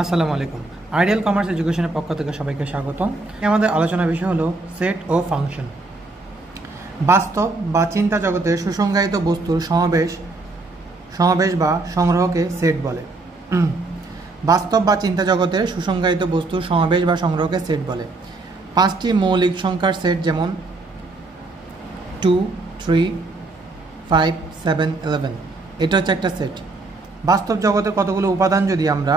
আসসালামু আলাইকুম। Ideal commerce এডুকেশনের পক্ষ থেকে সবাইকে স্বাগতম। আমাদের আলোচনার বিষয় হলো সেট ও ফাংশন। বাস্তব বা চিন্তা জগতের সুসংজ্ঞায়িত বস্তুর সমাবেশ বা সংগ্রহকে সেট বলে। বাস্তব বা চিন্তা জগতের সুসংজ্ঞায়িত বস্তুর সমাবেশ বা সংগ্রহকে সেট বলে। 5টি মৌলিক সংখ্যার সেট যেমন 2, 3, 5, 7, 11 এটা হচ্ছে একটা সেট। বাস্তব জগতের কতগুলো উপাদান যদি আমরা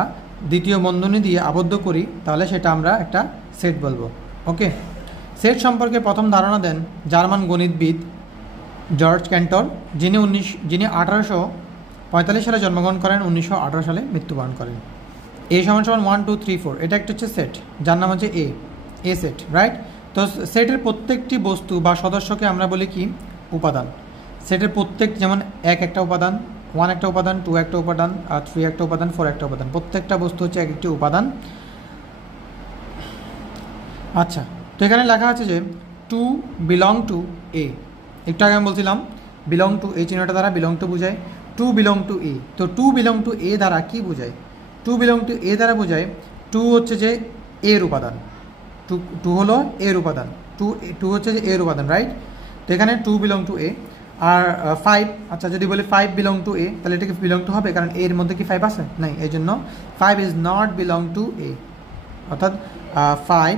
দ্বিতীয় বন্ধনী দিয়ে আবদ্ধ করি তাহলে সেটা আমরা একটা সেট বলবো। ওকে, সেট সম্পর্কে প্রথম ধারণা দেন জার্মান গণিতবিদ জর্জ ক্যান্টর, যিনি 1845 সালে জন্মগ্রহণ করেন, 1918 সালে মৃত্যুবরণ করেন। এ সমান 1, 2, 3, 4 এটা একটা হচ্ছে সেট, যার নাম হচ্ছে এ সেট, রাইট? তো সেটের প্রত্যেকটি বস্তু বা সদস্যকে আমরা বলি কি? উপাদান। সেটের প্রত্যেক, যেমন একটা উপাদান, 1 একটা উপাদান, 2 একটা উপাদান, 3 একটা উপাদান, 4 একটা উপাদান, প্রত্যেকটা বস্তু হচ্ছে এক একটি উপাদান। আচ্ছা, তো এখানে লেখা আছে যে টু বিলং টু এ। একটু আগে আমি বলছিলাম বিলং টু, এই চিহ্নটা দ্বারা বিলং টু বোঝায়। টু বিলং টু এ, তো টু বিলং টু এ দ্বারা কি বোঝায়? টু বিলং টু এ দ্বারা বোঝায় টু হচ্ছে যে এর উপাদান, টু হলো এর উপাদান, টু হচ্ছে যে এর উপাদান, রাইট? তো এখানে টু বিলং টু এ। আর 5, আচ্ছা যদি বলি 5 বিলং টু এ, তাহলে এটাকে বিলং টু হবে, কারণ এর মধ্যে কি 5 আছে? নাই, এই জন্য 5 ইজ নট বিলং টু এ, অর্থাৎ 5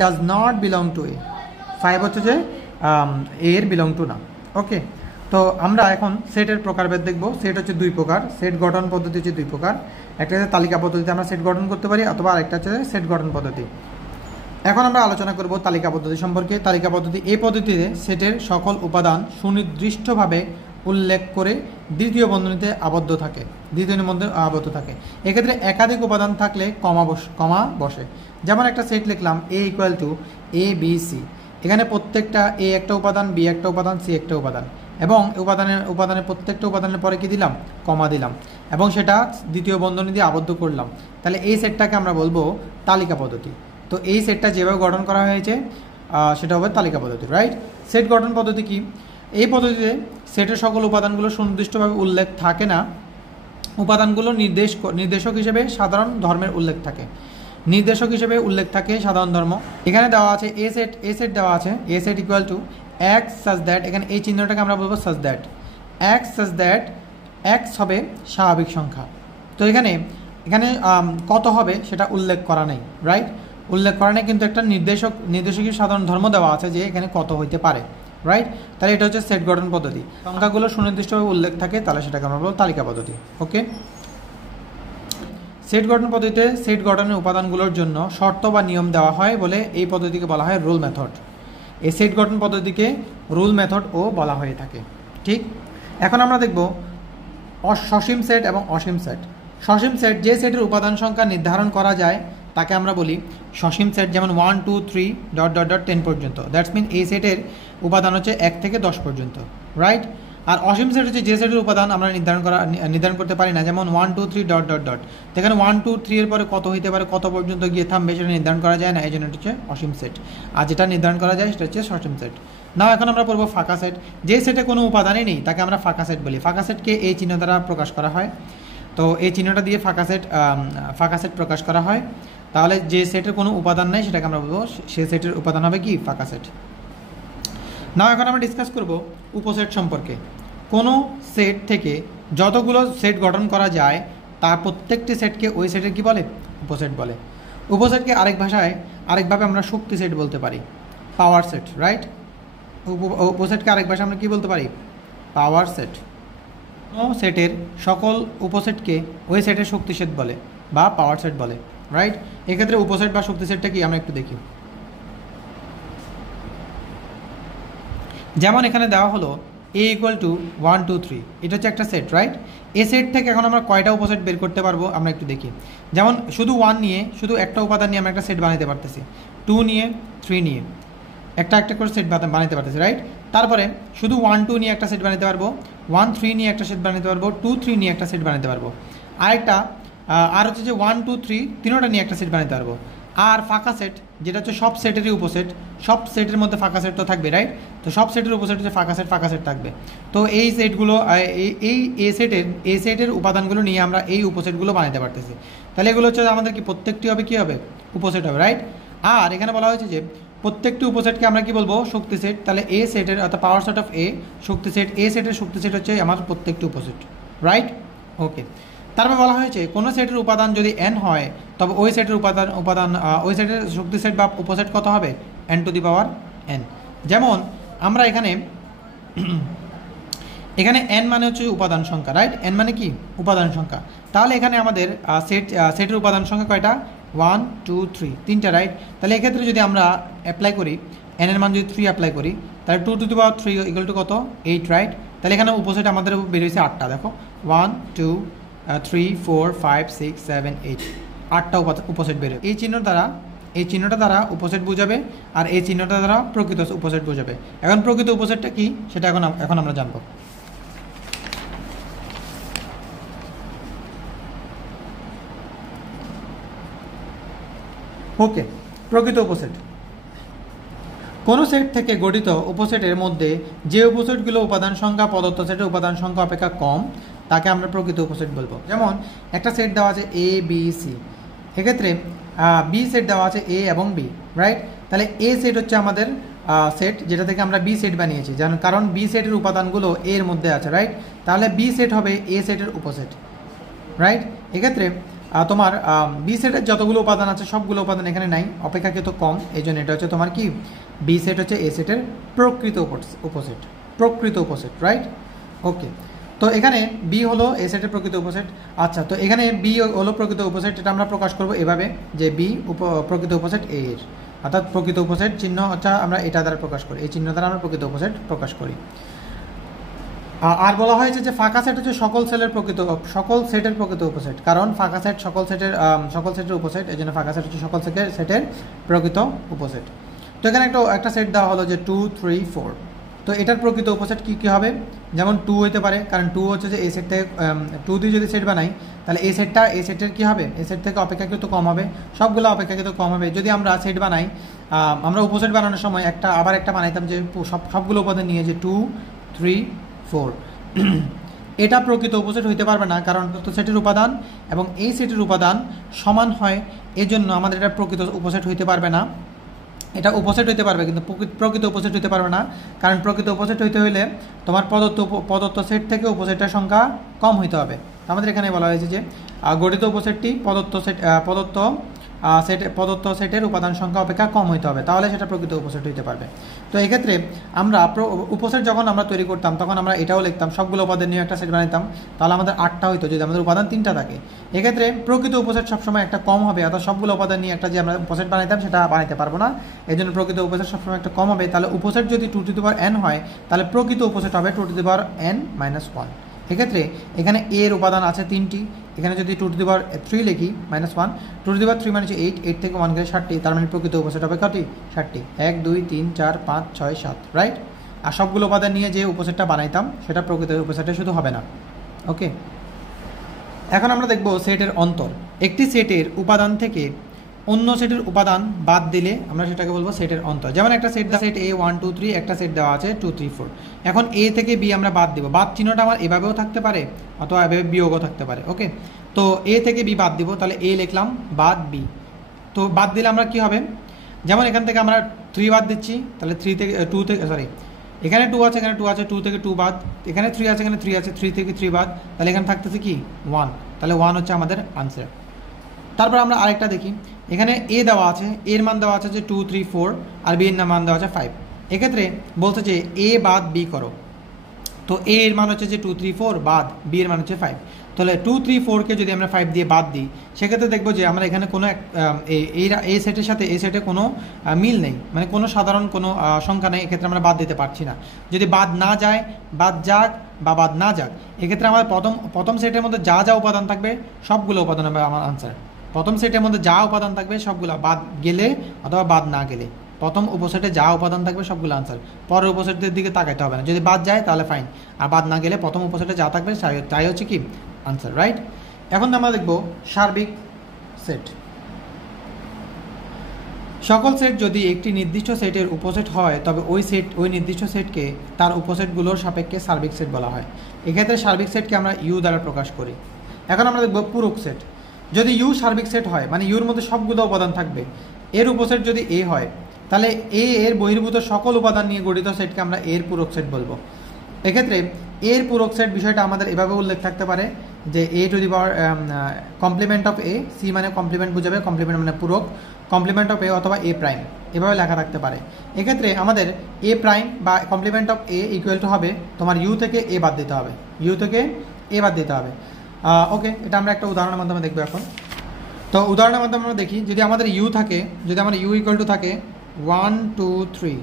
ডাজ নট বিলং টু এ। 5 হচ্ছে যে এর বিলং টু না। ওকে, তো আমরা এখন সেটের প্রকারভেদ দেখব। সেট হচ্ছে দুই প্রকার, সেট গঠন পদ্ধতি হচ্ছে দুই প্রকার। একটা হচ্ছে তালিকা পদ্ধতিতে আমরা সেট গঠন করতে পারি, অথবা আরেকটা হচ্ছে সেট গঠন পদ্ধতি। এখন আমরা আলোচনা করব তালিকা পদ্ধতি সম্পর্কে। তালিকা পদ্ধতি, এই পদ্ধতিতে সেটের সকল উপাদান সুনির্দিষ্টভাবে উল্লেখ করে দ্বিতীয় বন্ধনীতে আবদ্ধ থাকে, এক্ষেত্রে একাধিক উপাদান থাকলে কমা বসে। যেমন একটা সেট লিখলাম A equal to A B C, এখানে প্রত্যেকটা এ একটা উপাদান, বি একটা উপাদান, সি একটা উপাদান, এবং উপাদানের প্রত্যেকটা উপাদানের পরে কি দিলাম? কমা দিলাম, এবং সেটা দ্বিতীয় বন্ধনী দিয়ে আবদ্ধ করলাম। তাহলে এই সেটটাকে আমরা বলবো তালিকা পদ্ধতি। তো এই সেটটা যেভাবে গঠন করা হয়েছে সেটা হবে তালিকা পদ্ধতি, রাইট? সেট গঠন পদ্ধতি কি? এই পদ্ধতিতে সেটের সকল উপাদানগুলো সুনির্দিষ্টভাবে উল্লেখ থাকে না, উপাদানগুলো নির্দেশক হিসেবে সাধারণ ধর্মের উল্লেখ থাকে, সাধারণ ধর্ম। এখানে দেওয়া আছে এ সেট দেওয়া আছে, A set equal to x such that, এখানে এই চিহ্নটাকে আমরা বলবো such that, x such that x হবে স্বাভাবিক সংখ্যা। তো এখানে কত হবে সেটা উল্লেখ করা নেই, রাইট? উল্লেখ করা নেই, কিন্তু একটা নির্দেশকের সাধারণ ধর্ম দেওয়া আছে যে এখানে কত হইতে পারে, রাইট? তাহলে এটা হচ্ছে সেট গঠন পদ্ধতি। সংখ্যাগুলো সুনির্দিষ্টভাবে উল্লেখ থাকে, তাহলে সেটাকে আমরা বলবো তালিকা পদ্ধতি। ওকে, সেট গঠন পদ্ধতিতে সেট গঠনের উপাদানগুলোর জন্য শর্ত বা নিয়ম দেওয়া হয় বলে এই পদ্ধতিকে বলা হয় রুল মেথড। এই সেট গঠন পদ্ধতিকে রুল মেথড ও বলা হয়ে থাকে, ঠিক? এখন আমরা দেখব সসীম সেট এবং অসীম সেট। সসীম সেট, যে সেটের উপাদান সংখ্যা নির্ধারণ করা যায় তাকে আমরা বলি সসীম সেট। যেমন 1, 2, 3 ... 10 পর্যন্ত, দ্যাটস মিন এই সেটের উপাদান হচ্ছে 1 থেকে 10 পর্যন্ত, রাইট? আর অসীম সেট হচ্ছে যে সেটের উপাদান আমরা নির্ধারণ করতে পারি না, যেমন 1, 2, 3 ... এখানে 1, 2, 3 এর পরে কত হইতে পারে, কত পর্যন্ত গিয়ে থামবে সেটা নির্ধারণ করা যায় না, এই জন্য এটা হচ্ছে অসীম সেট। আর যেটা নির্ধারণ করা যায় সেটা হচ্ছে সসীম সেট। নাও এখন আমরা পড়বো ফাঁকা সেট। যে সেটে কোনো উপাদানই নেই তাকে আমরা ফাঁকা সেট বলি। ফাঁকা সেটকে এই চিহ্ন দ্বারা প্রকাশ করা হয়, তো এই চিহ্নটা দিয়ে ফাঁকা সেট প্রকাশ করা হয়। তাহলে যে সেটের কোনো উপাদান নেই সেটাকে আমরা বলবো, সে সেটের উপাদান হবে কি? ফাঁকা সেট। নাও এখন আমরা ডিসকাস করব উপসেট সম্পর্কে। কোনো সেট থেকে যতগুলো সেট গঠন করা যায় তার প্রত্যেকটি সেটকে ওই সেটের কি বলে? উপসেট বলে। উপসেটকে আরেকভাবে আমরা শক্তি সেট বলতে পারি, পাওয়ার সেট, রাইট? উপসেটকে আরেক ভাষায় আমরা কি বলতে পারি? Power set. কোনো সেটের সকল উপসেটকে ওই সেটের শক্তি সেট বলে বা পাওয়ার সেট বলে, রাইট? এক্ষেত্রে উপসেট বা শক্তি সেটটা কি আমরা একটু দেখি। যেমন এখানে দেওয়া হলো এ ইকুয়াল টু 1, 2, 3, এটা হচ্ছে একটা সেট, রাইট? এ সেট থেকে এখন আমরা কয়টা উপসেট বের করতে পারবো আমরা একটু দেখি। যেমন শুধু 1 নিয়ে, শুধু একটা উপাদান নিয়ে আমরা একটা সেট বানাতে পারতেছি, 2 নিয়ে, 3 নিয়ে একটা করে সেট বানাতে পারতেছি, রাইট? তারপরে শুধু 1, 2 নিয়ে একটা সেট বানাতে পারবো, 1, 3 নিয়ে একটা সেট বানাতে পারবো, 2, 3 নিয়ে একটা সেট বানাতে পারবো। আর হচ্ছে যে 1, 2, 3 তিনোটা নিয়ে একটা সেট বানাতে পারবো। আর ফাঁকা সেট যেটা হচ্ছে সব সেটেরই উপসেট, সব সেটের মধ্যে ফাঁকা সেট তো থাকবে, রাইট? তো সব সেটের উপসেট হচ্ছে ফাঁকা সেট থাকবে। তো এই সেটগুলো এই এ সেটের উপাদানগুলো নিয়ে আমরা এই উপসেটগুলো বানাতে পারতেছি। তাহলে এগুলো হচ্ছে আমাদের কি প্রত্যেকটি হবে, কী হবে, উপসেট হবে, রাইট? আর এখানে বলা হয়েছে যে প্রত্যেকটি উপসেটকে আমরা কি বলবো, শক্তি সেট। তাহলে এ সেটের অর্থাৎ পাওয়ার সেট অফ এ শক্তি সেট, এ সেটের শক্তি সেট হচ্ছে আমার প্রত্যেকটি উপসেট, রাইট? ওকে। তারপর বলা হয়েছে কোনো সেটের উপাদান যদি n হয় তবে ওই সেটের ওই সেটের শক্তি সেট বা উপসেট কত হবে, n two the power n। যেমন আমরা এখানে n মানে হচ্ছে উপাদান সংখ্যা, রাইট? n মানে কি, উপাদান সংখ্যা। তাহলে এখানে আমাদের সেটের উপাদান সংখ্যা কয়টা, 1 2 3, তিনটা, রাইট? তাহলে এক্ষেত্রে যদি আমরা অ্যাপ্লাই করি n এর মান যদি 3 অ্যাপ্লাই করি, তাহলে 2 two the power 3 equal to কত, 8, রাইট? তাহলে এখানে উপসেট আমাদের বের হয়েছে 8টা, দেখো 1 2 3 4 5 6 7 8, 8টা উপসেট বের হয়। এই চিহ্নটা দ্বারা উপসেট বোঝাবে, আর এই চিহ্নটা দ্বারা প্রকৃত উপসেট বোঝাবে। এখন প্রকৃত উপসেটটা কি সেটা এখন আমরা জানবো। ওকে, প্রকৃত উপসেট কোনো সেট থেকে গঠিত উপসেটের মধ্যে যে উপসেটগুলো উপাদান সংখ্যা প্রদত্ত সেটের উপাদান সংখ্যা অপেক্ষা কম তাকে আমরা প্রকৃত উপসেট বলবো। যেমন একটা সেট দেওয়া আছে এ বি সি, এক্ষেত্রে বি সেট দেওয়া আছে এ এবং বি, রাইট? তাহলে এ সেট হচ্ছে আমাদের সেট যেটা থেকে আমরা বি সেট বানিয়েছি, কারণ বি সেটের উপাদানগুলো এর মধ্যে আছে, রাইট? তাহলে বি সেট হবে এ সেটের উপসেট, রাইট? এক্ষেত্রে তোমার বি সেটের যতগুলো উপাদান আছে সবগুলো উপাদান এখানে নাই, অপেক্ষাকৃত কম, এই জন্য এটা হচ্ছে তোমার কি, বি সেট হচ্ছে এ সেটের প্রকৃত উপসেট, রাইট? ওকে, তো এখানে বি হলো এ সেটের প্রকৃত উপসেট। আচ্ছা, তো এখানে বি হলো প্রকৃত উপসেট, এটা আমরা প্রকাশ করব এভাবে যে বি প্রকৃত উপসেট এ এর, অর্থাৎ প্রকৃত উপসেট চিহ্ন হচ্ছে আমরা এটা দ্বারা প্রকাশ করি, এই চিহ্ন দ্বারা আমরা প্রকৃত উপসেট প্রকাশ করি। আর বলা হয়েছে যে ফাঁকা সেট হচ্ছে সকল সেটের প্রকৃত উপসেট, কারণ ফাঁকা সেট সকল সেটের উপসেট, এই জন্য ফাঁকা সেট হচ্ছে সকল সেটের প্রকৃত উপসেট। তো এখানে একটা সেট দেওয়া হলো যে 2 3 4, তো এটার প্রকৃত উপসেট কী হবে, যেমন 2 হতে পারে, কারণ 2 হচ্ছে যে এই সেট থেকে 2 দিয়ে যদি সেট বানাই তাহলে এই সেটের কী হবে, এই সেট থেকে অপেক্ষাকৃত কম হবে, সবগুলো অপেক্ষাকৃত কম হবে। যদি আমরা সেট বানাই, আমরা উপসেট বানানোর সময় আবার একটা বানাইতাম যে সবগুলো উপাদান নিয়ে যে 2 3 4, এটা প্রকৃত উপসেট হইতে পারবে না, কারণ তথ্য সেটের উপাদান এবং এই সেটের উপাদান সমান হয়, এই জন্য আমাদের এটা প্রকৃত উপসেট হইতে পারবে না। এটা উপসেট হইতে পারবে কিন্তু প্রকৃত উপসেট হইতে পারবে না, কারণ প্রকৃত উপসেট হইতে হইলে তোমার প্রদত্ত সেট থেকে উপসেটের সংখ্যা কম হইতে হবে। আমাদের এখানে বলা হয়েছে যে গঠিত উপসেটটি প্রদত্ত সেটের উপাদান সংখ্যা অপেক্ষা কম হইতে হবে, তাহলে সেটা প্রকৃত উপসেট হইতে পারবে। তো এক্ষেত্রে আমরা উপসেট যখন আমরা তৈরি করতাম তখন আমরা এটাও লিখতাম, সবগুলো উপাদান নিয়ে একটা সেট বানাইতাম, তাহলে আমাদের 8টা হইতো যদি আমাদের উপাদান 3টা থাকে। এক্ষেত্রে প্রকৃত উপসেট সবসময় একটা কম হবে, অর্থাৎ সবগুলো উপাদান নিয়ে একটা যে আমরা উপসেট বানাইতাম সেটা বানাইতে পারবো না, এই জন্য প্রকৃত উপসেট সবসময় একটা কম হবে। তাহলে উপসেট যদি 2 টু দি পাওয়ার n হয় তাহলে প্রকৃত উপসেট হবে 2 টু দি পাওয়ার n - 1। এক্ষেত্রে এখানে এর উপাদান আছে 3টি, এখানে যদি 2 টু দি পাওয়ার 3 লিখি -1, 2 টু দি পাওয়ার 3 মানে হচ্ছে 8 থেকে 1 গেলে 60টি, তার মানে প্রকৃত উপসেট হবে কয়টি, 60টি, 1 2 3 4 5 6 7, রাইট? আর সবগুলো উপাদান নিয়ে যে উপসেটটা বানাইতাম সেটা প্রকৃত উপসেটে শুধু হবে না। ওকে, এখন আমরা দেখব সেটের অন্তর। একটি সেটের উপাদান থেকে অন্য সেটের উপাদান বাদ দিলে আমরা সেটাকে বলবো সেটের অন্তর। যেমন একটা সেট A 1 2 3, একটা সেট দেওয়া আছে 2 3 4, এখন এ থেকে বি আমরা বাদ দিব, বাদ চিহ্নটা আমার এভাবেও থাকতে পারে অথবা এভাবে বিয়োগও থাকতে পারে। ওকে, তো এ থেকে বি বাদ দিব, তাহলে এ লিখলাম বাদ বি, তো বাদ দিলে আমরা কি হবে, যেমন এখান থেকে আমরা 3 বাদ দিচ্ছি, তাহলে 3 থেকে 2 থেকে এখানে 2 আছে, এখানে 2 আছে, 2 থেকে 2 বাদ, এখানে 3 আছে, এখানে 3 আছে, 3 থেকে 3 বাদ, তাহলে এখানে থাকতেছে কি 1, তাহলে 1 হচ্ছে আমাদের আনসার। তারপর আমরা আরেকটা দেখি, এখানে এ দেওয়া আছে, এর মান দেওয়া আছে যে 2 3 4, আর বি এর মান দেওয়া আছে 5। এক্ষেত্রে বলছে যে এ বাদ বি করো, তো এ এর মান হচ্ছে যে 2 3 4 বাদ বি এর মান হচ্ছে 5, তাহলে 2 3 4কে যদি আমরা 5 দিয়ে বাদ দিই সেক্ষেত্রে দেখবো যে আমরা এখানে কোনো এই সেটের সাথে এই সেটে কোনো মিল নেই, মানে কোনো সাধারণ কোনো সংখ্যা নেই, এক্ষেত্রে আমরা বাদ দিতে পারছি না। যদি বাদ না যায়, বাদ যাক বা বাদ না যাক, এক্ষেত্রে আমার প্রথম সেটের মধ্যে যা যা উপাদান থাকবে সবগুলো উপাদান হবে আমার আনসার। প্রথম সেটের মধ্যে যা উপাদান থাকবে সবগুলো, বাদ গেলে অথবা বাদ না গেলে প্রথম উপসেটে যা উপাদান থাকবে সবগুলো আনসার, পরের উপসেটের দিকে তাকাইতে হবে না, যদি বাদ যায় তাহলে ফাইন, আর বাদ না গেলে প্রথম উপসেটে যা থাকবে তাই হচ্ছে কি আনসার, রাইট? এখন আমরা দেখব সার্বিক সেট। সকল সেট যদি একটি নির্দিষ্ট সেটের উপসেট হয় তবে ওই নির্দিষ্ট সেটকে তার উপসেটগুলোর সাপেক্ষে সার্বিক সেট বলা হয়। এক্ষেত্রে সার্বিক সেটকে আমরা ইউ দ্বারা প্রকাশ করি। এখন আমরা দেখব পূরক সেট। যদি ইউ সার্বিক সেট হয় মানে ইউর মধ্যে সবগুলো উপাদান থাকবে, এর উপসেট যদি এ হয় তাহলে এর বহির্ভূত সকল উপাদান নিয়ে গঠিত সেটকে আমরা এর পূরক সেট বলবো। এক্ষেত্রে এর পূরক সেট বিষয়টা আমাদের এভাবে উল্লেখ থাকতে পারে যে A to the power complement of A, C মানে কমপ্লিমেন্ট বোঝাবে, কমপ্লিমেন্ট মানে পূরক, কমপ্লিমেন্ট অফ এ অথবা এ প্রাইম, এভাবে লেখা থাকতে পারে। এক্ষেত্রে আমাদের এ প্রাইম বা complement of A equal to হবে তোমার ইউ থেকে এ বাদ দিতে হবে, ইউ থেকে এ বাদ দিতে হবে। ওকে, এটা আমরা একটা উদাহরণের মাধ্যমে দেখবো এখন। তো উদাহরণের মাধ্যমে আমরা দেখি, যদি আমাদের ইউ থাকে, যদি আমার ইউ ইকুয়াল টু থাকে 1 2 3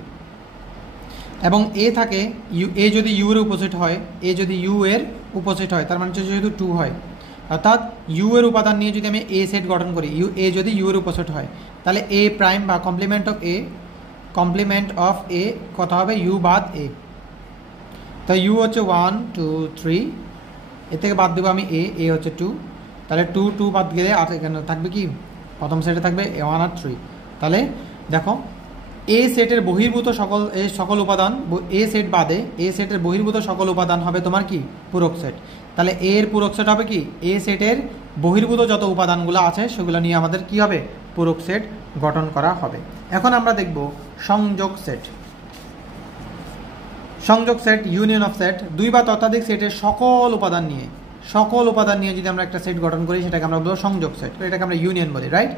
এবং এ থাকে ইউ, এ যদি ইউ এর উপসেট হয়, এ যদি ইউ এর উপসেট হয় তার মানে যেহেতু 2 হয়, অর্থাৎ ইউ এর উপাদান নিয়ে যদি আমি এ সেট গঠন করি, এ যদি ইউ এর উপসেট হয় তাহলে এ প্রাইম বা কমপ্লিমেন্ট অফ এ কত হবে, ইউ বাদ এ। তো ইউ হচ্ছে 1 2 3, এ থেকে বাদ দেবো আমি এ হচ্ছে 2, তাহলে 2 2 বাদ গেলে আর এখানে থাকবে কি, প্রথম সেটে থাকবে 1 আর 3। তাহলে দেখো এ সেটের বহির্ভূত সকল উপাদান, এ সেট বাদে এ সেটের বহির্ভূত সকল উপাদান হবে তোমার কি, পূরক সেট। তাহলে এর পূরক সেট হবে কি, এ সেটের বহির্ভূত যত উপাদানগুলো আছে সেগুলো নিয়ে আমাদের কি হবে, পূরক সেট গঠন করা হবে। এখন আমরা দেখব সংযোগ সেট। সংযোগ সেট, ইউনিয়ন অফ সেট, দুই বা ততোধিক সেটের সকল উপাদান নিয়ে যদি আমরা একটা সেট গঠন করি সেটাকে আমরা বলবো সংযোগ সেট। এটাকে আমরা ইউনিয়ন বলি, রাইট,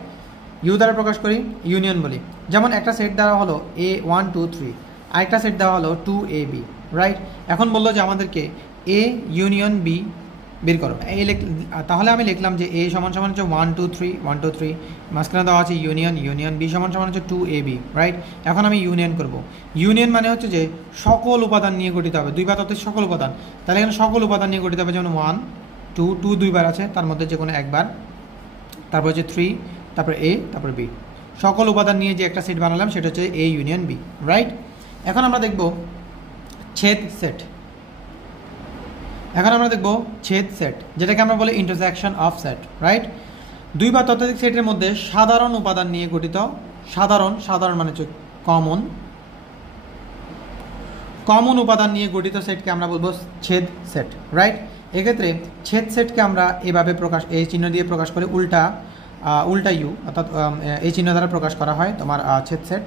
ইউ দ্বারা প্রকাশ করি, ইউনিয়ন বলি। যেমন একটা সেট দেওয়া হলো এ 1 2 3, আরেকটা সেট দেওয়া হলো 2ab, রাইট। এখন বললো যে আমাদেরকে এ ইউনিয়ন বি বের করো, তাহলে আমি লিখলাম যে এ সমান সমান হচ্ছে 1 2 3 1 2 3, মাঝখানে দেওয়া আছে ইউনিয়ন বি সমান সমান হচ্ছে 2ab, রাইট। এখন আমি ইউনিয়ন করব। ইউনিয়ন মানে হচ্ছে যে সকল উপাদান নিয়ে গঠিত হবে, দুই বা ততোধিক সকল উপাদান। তাহলে এখানে সকল উপাদান নিয়ে গঠিত হবে, যেমন 1 2 2 দুইবার আছে, তার মধ্যে যে কোনো একবার, তারপর হচ্ছে 3, তারপরে এ, তারপরে বি, সকল উপাদান নিয়ে যে একটা সেট বানালাম সেটা হচ্ছে এ ইউনিয়ন বি, রাইট। এখন আমরা দেখব ছেদ সেট। যেটাকে আমরা বলি ইন্টারসেকশন অফ সেট, রাইট। দুই বা ততোধিক সেটের মধ্যে সাধারণ উপাদান নিয়ে গঠিত, সাধারণ মানে হচ্ছে কমন উপাদান নিয়ে গঠিত সেটকে আমরা বলবো ছেদ সেট, রাইট। এক্ষেত্রে ছেদ সেটকে আমরা এভাবে এই চিহ্ন দিয়ে প্রকাশ করে, উল্টা ইউ, অর্থাৎ এই চিহ্ন দ্বারা প্রকাশ করা হয় তোমার ছেদ সেট।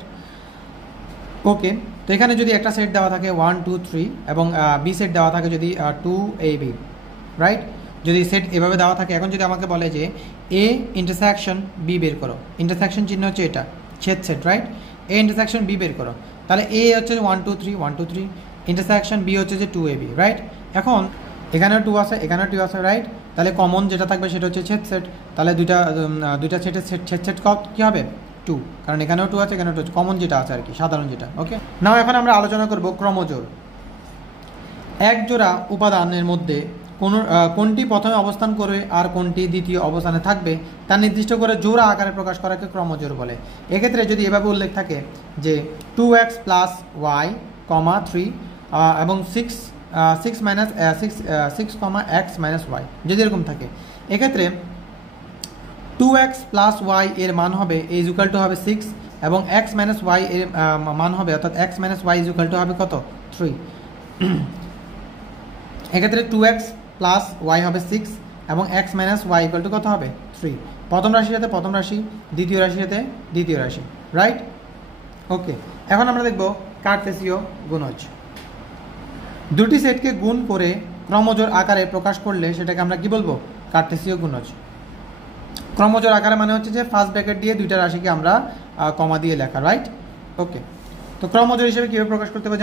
ওকে, তো এখানে যদি একটা সেট দেওয়া থাকে 1 2 3 এবং বি সেট দেওয়া থাকে যদি 2ab, রাইট। যদি সেট এভাবে দেওয়া থাকে, এখন যদি আমাকে বলে যে এ ইন্টারসেকশন বি বের করো, ইন্টারসেকশন চিহ্ন হচ্ছে এটা ছেদ set, right. A intersection B বের করো, তাহলে এ হচ্ছে 1 2 3 1 2 3, ইন্টারসেকশন বি হচ্ছে যে 2ab, রাইট। এখন এখানেও 2 আছে, এখানেও 2 আছে, রাইট। তাহলে কমন যেটা থাকবে সেটা হচ্ছে ছেদ সেট। তাহলে দুইটা সেটের ছেদ সেট কী হবে, 2, কারণ এখানেও 2 আছে, এখানেও 2 আছে, কমন যেটা আছে আর কি, সাধারণ যেটা। ওকে, নাও এখন আমরা আলোচনা করব ক্রমজোড়। এক জোড়া উপাদানের মধ্যে কোনটি প্রথমে অবস্থান করবে আর কোনটি দ্বিতীয় অবস্থানে থাকবে তা নির্দিষ্ট করে জোড়া আকারে প্রকাশ করাকে ক্রমজোড় বলে। এক্ষেত্রে যদি এভাবে উল্লেখ থাকে যে 2x + y, 3 এবং 6 x - y, যদি এরকম থাকে, এক্ষেত্রে 2x + y এর মান হবে ইকুয়াল টু হবে 6 এবং x - y এর মান হবে, অর্থাৎ x - y ইকুয়াল টু হবে কত, 3। এক্ষেত্রে 2x + y হবে 6 এবং x - y ইকুয়াল টু কত হবে, 3। প্রথম রাশির সাথে প্রথম রাশি, দ্বিতীয় রাশির সাথে দ্বিতীয় রাশি, রাইট। ওকে, এখন আমরা দেখব কার্তেসীয় গুণজ। দুটি সেটকে গুণ করে ক্রমজোড় আকারে প্রকাশ করলে সেটাকে আমরা কি বলবো, কার্তেসীয় গুণজ। ক্রমজোড় আকারে মানে হচ্ছে যে ফার্স্ট ব্র্যাকেট দিয়ে দুইটা রাশিকে আমরা কমা দিয়ে লেখা, রাইট। ওকে, তো ক্রমজোড় হিসেবে কীভাবে প্রকাশ করতে পারে,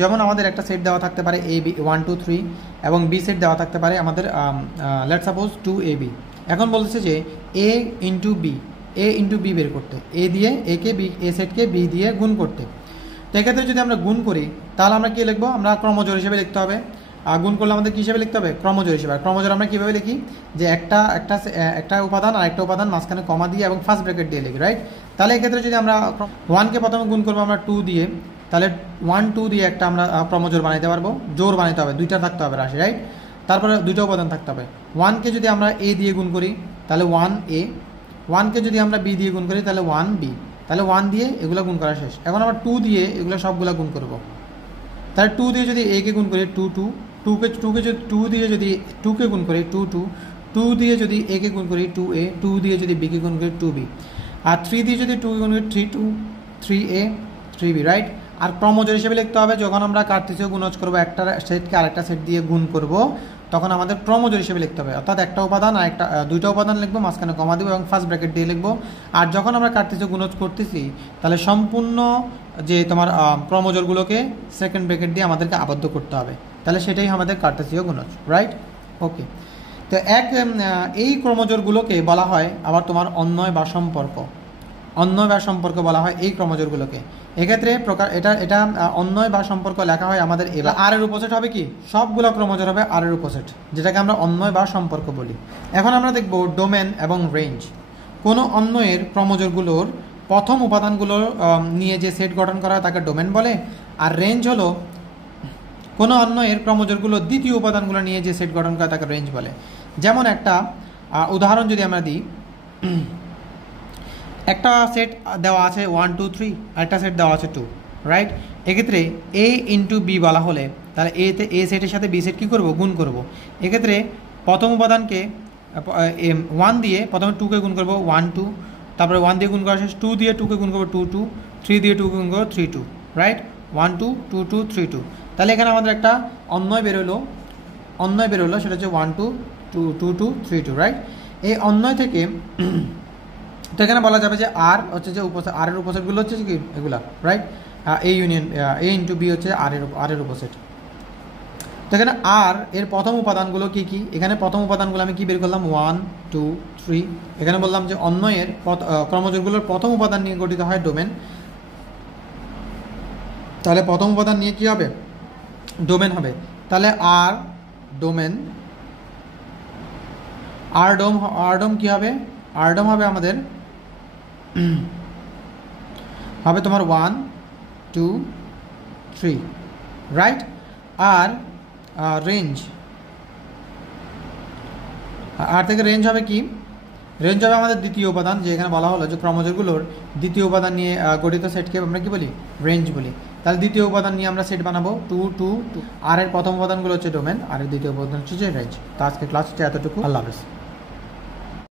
যেমন আমাদের একটা সেট দেওয়া থাকতে পারে এ বি 1 2 3 এবং বি সেট দেওয়া থাকতে পারে আমাদের লেটস সাপোজ 2ab। এখন বলছে যে এ ইন্টু বি বের করতে, এ সেটকে বি দিয়ে গুণ করতে। তো এক্ষেত্রে যদি আমরা গুণ করি তাহলে আমরা কী লিখবো, আমরা ক্রমজোড় হিসেবে লিখতে হবে। গুণ করলে আমাদের কী হিসেবে লিখতে হবে, ক্রমজোড় হিসেবে। ক্রমজোড় আমরা কীভাবে লিখি, যে একটা উপাদান আর একটা উপাদান মাঝখানে কমা দিয়ে এবং ফার্স্ট ব্র্যাকেট দিয়ে লিখি, রাইট। তাহলে এক্ষেত্রে যদি আমরা 1কে প্রথমে গুণ করবো আমরা 2 দিয়ে, তাহলে 1 2 দিয়ে একটা আমরা ক্রমজোড় বানাইতে পারবো, জোড় বানাইতে হবে, দুইটা থাকতে হবে রাশি, রাইট। তারপরে দুটো উপাদান থাকতে হবে। 1কে যদি আমরা এ দিয়ে গুণ করি তাহলে 1a, 1কে যদি আমরা বি দিয়ে গুণ করি তাহলে 1b, তাহলে 1 দিয়ে এগুলো গুণ করা শেষ। এখন আবার 2 দিয়ে এগুলো সবগুলো গুণ করব। তাহলে 2 দিয়ে যদি a কে গুণ করি 2 2, 2কে যদি 2 দিয়ে যদি 2 কে গুণ করি 2 2, 2 দিয়ে যদি a কে গুণ করি 2a, 2 দিয়ে যদি b কে গুণ করি 2b, আর 3 দিয়ে যদি 2 কে গুণ করি 3 2, 3a 3b, রাইট। আর ক্রমজোড় হিসেবে লিখতে হবে যখন আমরা কার্তেশীয় গুণজ করব, একটা সেটকে আরেকটা সেট দিয়ে গুণ করব, তখন আমাদের ক্রমজোড় হিসেবে লিখতে হবে, অর্থাৎ একটা উপাদান আর একটা দুইটা উপাদান লিখবো, মাঝখানে কমা দিব এবং ফার্স্ট ব্র্যাকেট দিয়ে লিখবো। আর যখন আমরা কার্তেশীয় গুণজ করতেছি তাহলে সম্পূর্ণ যে তোমার ক্রমজোড়গুলোকে সেকেন্ড ব্র্যাকেট দিয়ে আমাদেরকে আবদ্ধ করতে হবে, তাহলে সেটাই আমাদের কার্তেশীয় গুণজ, রাইট। ওকে, তো এই ক্রমজোড়গুলোকে বলা হয় আবার তোমার অন্বয় বা সম্পর্ক। অন্বয় বা সম্পর্ক বলা হয় এই ক্রমজোড়গুলোকে। এক্ষেত্রে এটা অন্বয় বা সম্পর্ক লেখা হয় আমাদের এবার আর এর উপসেট হবে কি, সবগুলো ক্রমজোড় হবে আর এর উপসেট, যেটাকে আমরা অন্বয় বা সম্পর্ক বলি। এখন আমরা দেখব ডোমেন এবং রেঞ্জ। কোনো অন্বয়ের ক্রমজোড়গুলোর প্রথম উপাদানগুলোর নিয়ে যে সেট গঠন করা হয় তাকে ডোমেন বলে, আর রেঞ্জ হলো কোনো অন্বয়ের ক্রমজোড়গুলোর দ্বিতীয় উপাদানগুলো নিয়ে যে সেট গঠন করা তাকে রেঞ্জ বলে। যেমন একটা উদাহরণ যদি আমরা দিই, একটা সেট দেওয়া আছে 1 2 3, আর একটা সেট দেওয়া আছে 2, রাইট। এক্ষেত্রে a ইন্টু বি বলা হলে তাহলে এতে এ সেটের সাথে বি সেট কী করবো, গুণ করব। এক্ষেত্রে প্রথম উপাদানকে 1 দিয়ে প্রথমে 2কে গুণ করবো 1 2, তারপরে 1 দিয়ে গুণ করা শেষ, 2 দিয়ে 2কে গুণ করবো 2 2, 3 দিয়ে 2কে গুণ করবো 3 2, রাইট। 1 2 2 2 3 2, তাহলে এখানে আমাদের একটা অন্বয় বেরোলো, সেটা হচ্ছে 1 2 2 2 2 3 2, রাইট। এই অন্বয় থেকে তো এখানে বলা যাবে যে আর হচ্ছে যে আর এর উপসেটগুলো হচ্ছে কি এগুলা, right. A union A into B হচ্ছে আর এর উপসেট। তো এখানে আর এর প্রথম উপাদানগুলো কি কি, এখানে প্রথম উপাদানগুলো আমি কি বের করলাম 1 2 3। এখানে বললাম যে অন্বয়ের ক্রমজোড়গুলোর প্রথম উপাদান নিয়ে গঠিত হয় ডোমেন, তাহলে প্রথম উপাদান নিয়ে কি হবে, ডোমেন হবে। তাহলে আর ডোমেন, আর ডোম কি হবে, আর ডোম হবে আমাদের হবে তোমার 1 2 3, রাইট। আর রেঞ্জ, আর থেকে রেঞ্জ হবে কি, রেঞ্জ হবে আমাদের দ্বিতীয় উপাদান, যে এখানে বলা হলো যে ক্রমজোড়গুলোর দ্বিতীয় উপাদান নিয়ে গঠিত সেটকে আমরা কি বলি, রেঞ্জ বলি। তাহলে দ্বিতীয় উপাদান নিয়ে আমরা সেট বানাবো 2 2 2। আর এর প্রথম উপাদানগুলো হচ্ছে ডোমেন, আর এর দ্বিতীয় উপাদান হচ্ছে যে রেঞ্জ। তো আজকে ক্লাসটা এতটুকু, আল্লাহ হাফেজ।